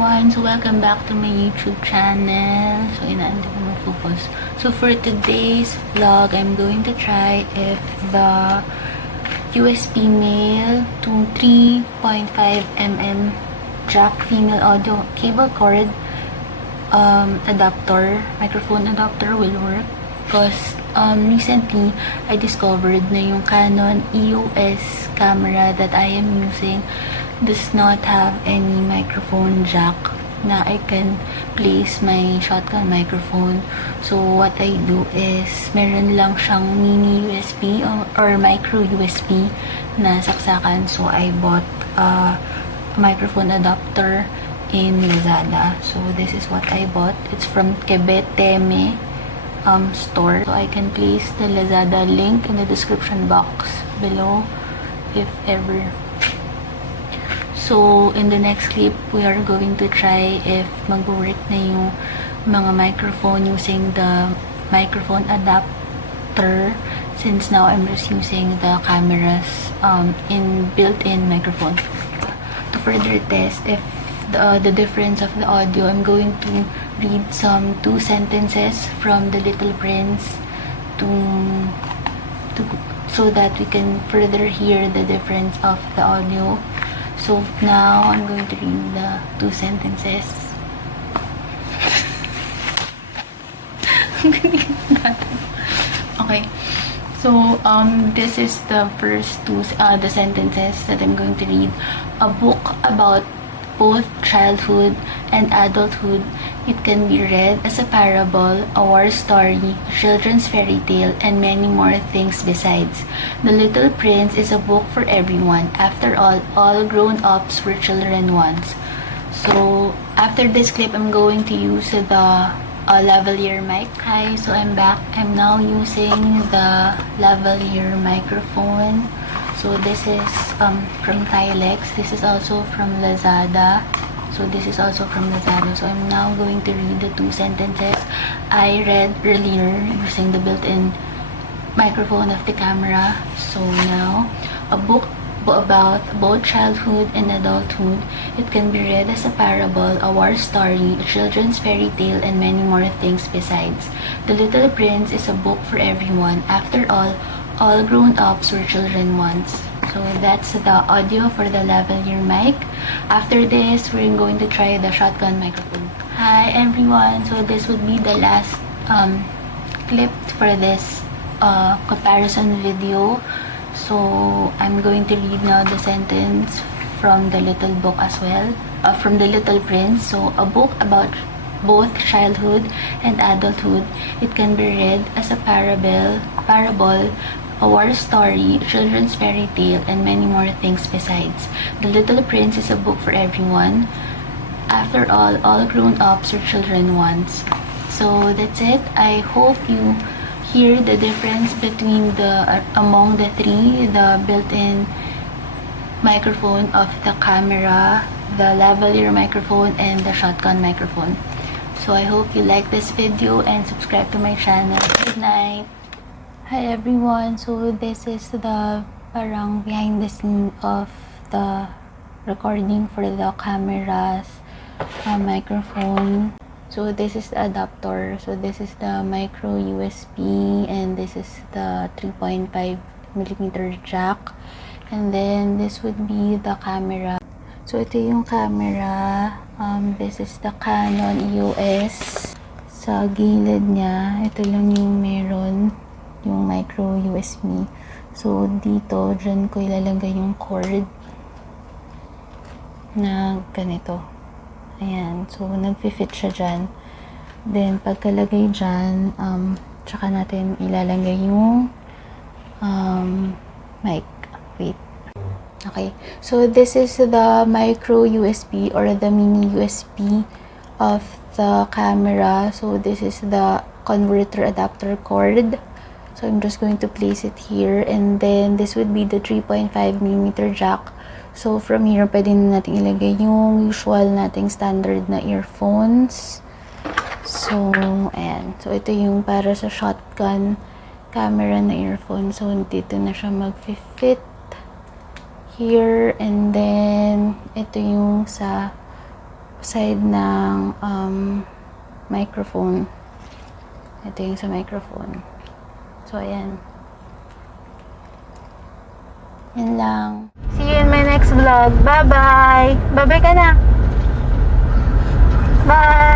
everyone! So, welcome back to my YouTube channel. So, inaandi ko mag-focus. So, for today's vlog, I'm going to try if the USB male to 3.5mm jack female audio cable cord adapter, microphone adapter will work. Because recently, I discovered na yung Canon EOS camera that I am using does not have any microphone jack na I can place my shotgun microphone. So, what I do is, meron lang siyang mini USB or micro USB na saksakan. So, I bought a microphone adapter in Lazada. So, this is what I bought. It's from Kebeteme store. So, I can place the Lazada link in the description box below if ever. So, in the next clip, we are going to try if mag-work na yung mga microphone using the microphone adapter, since now I'm just using the camera's built-in microphone. To further test if the difference of the audio, I'm going to read some 2 sentences from The Little Prince so that we can further hear the difference of the audio. So now I'm going to read the 2 sentences. Okay. So this is the first 2 the sentences that I'm going to read. A book about both childhood and adulthood. It can be read as a parable, a war story, a children's fairy tale, and many more things besides. The Little Prince is a book for everyone. After all grown-ups were children once. So, after this clip, I'm going to use the lavalier mic. Hi, so I'm back. I'm now using the lavalier microphone. So this is from Tylex. This is also from Lazada. So this is also from Lazada. So I'm now going to read the 2 sentences I read earlier using the built-in microphone of the camera. So now, a book about both childhood and adulthood. It can be read as a parable, a war story, a children's fairy tale, and many more things besides. The Little Prince is a book for everyone. After all grown-ups were children once. So that's the audio for the lavalier mic. After this, we're going to try the shotgun microphone. Hi everyone! So this would be the last clip for this comparison video. So I'm going to read now the sentence from the little book as well, from The Little Prince. So, a book about both childhood and adulthood. It can be read as a parable, a war story, a children's fairy tale, and many more things besides. The Little Prince is a book for everyone. After all grown-ups are children once. So that's it. I hope you hear the difference between among the 3, the built-in microphone of the camera, the lavalier microphone, and the shotgun microphone. So I hope you like this video and subscribe to my channel. Good night! Hi everyone! So this is the parang behind the scene of the recording for the camera's microphone. So this is the adapter. So this is the micro USB, and this is the 3.5mm jack. And then this would be the camera. So ito yung camera. This is the Canon EOS. Sa gilid niya, ito lang yung meron, yung micro USB. So dito, dyan ko ilalagay yung cord na ganito. Ayan. So nag-fit siya dyan. Then pagkalagay dyan, tsaka natin ilalagay yung mic. Wait. Okay. So this is the micro USB or the mini USB of the camera. So this is the converter adapter cord. So I'm just going to place it here, and then this would be the 3.5mm jack. So from here, pwede na natin ilagay yung usual nating standard na earphones. So ayan. So ito yung para sa shotgun camera na earphone. So dito na siya mag-fit here, and then ito yung sa side ng microphone. Ito yung sa microphone. So, ayan. Yan lang. See you in my next vlog. Bye-bye! Bye-bye ka na! Bye!